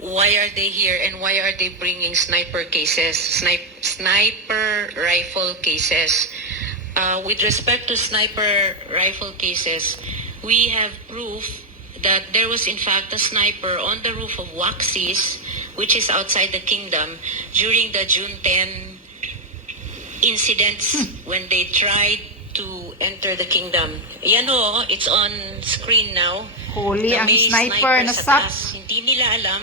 why are they here and why are they bringing sniper cases, sniper rifle cases. With respect to sniper rifle cases, we have proof that there was in fact a sniper on the roof of Waxis, which is outside the kingdom, during the June 10 incidents when they tried to enter the kingdom. Yan o, it's on screen now. Huli Na ang may sniper na sa sak. taas. Hindi nila alam.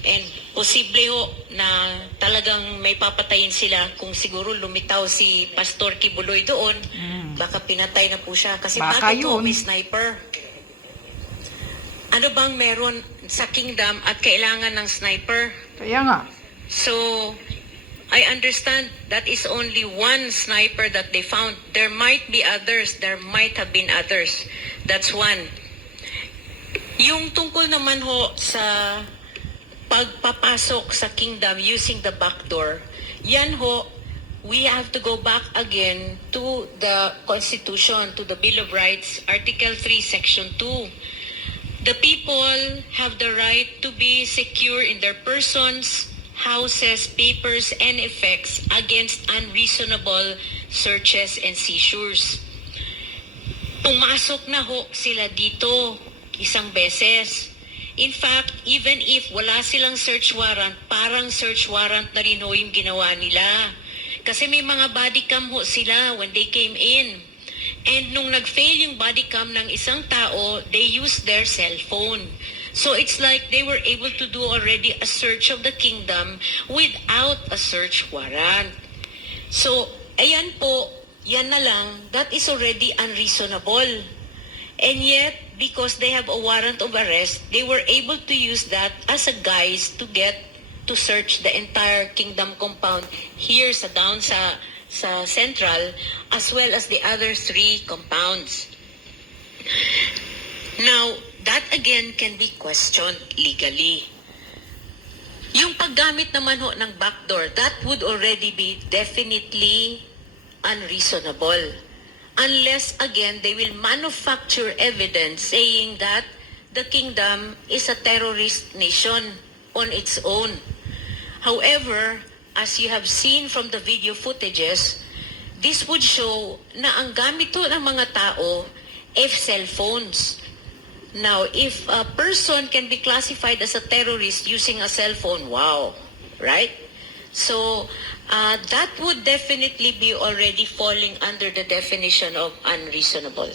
And posible ho na talagang may papatayin sila kung siguro lumitaw si Pastor Kibuloy doon. Baka pinatay na po siya. Kasi Baka bakit po yun. may sniper? Ano bang meron sa kingdom at kailangan ng sniper? Kaya nga. So, I understand that is only one sniper that they found. There might be others. There might have been others. That's one. Yung tungkol naman ho sa pagpapasok sa kingdom using the back door, yan ho, we have to go back again to the Constitution, to the Bill of Rights, Article 3, Section 2. The people have the right to be secure in their persons, houses, papers, and effects against unreasonable searches and seizures. Pumasok na ho sila dito isang beses. In fact, even if wala silang search warrant, parang search warrant na rin ho yung ginawa nila. Kasi may mga body cam ho sila when they came in. And nung nag-fail yung body cam ng isang tao, they used their cell phone. So it's like they were able to do already a search of the kingdom without a search warrant. So, ayan po, yan na lang, that is already unreasonable. And yet, because they have a warrant of arrest, they were able to use that as a guise to get to search the entire kingdom compound here sa down sa central, as well as the other 3 compounds. Now, that again can be questioned legally. Yung paggamit naman ho ng backdoor, that would already be definitely unreasonable. Unless, again, they will manufacture evidence saying that the kingdom is a terrorist nation on its own. However, as you have seen from the video footages, this would show na ang gamit to ng mga tao cell phones. Now, if a person can be classified as a terrorist using a cell phone, wow, right? So, that would definitely be already falling under the definition of unreasonable.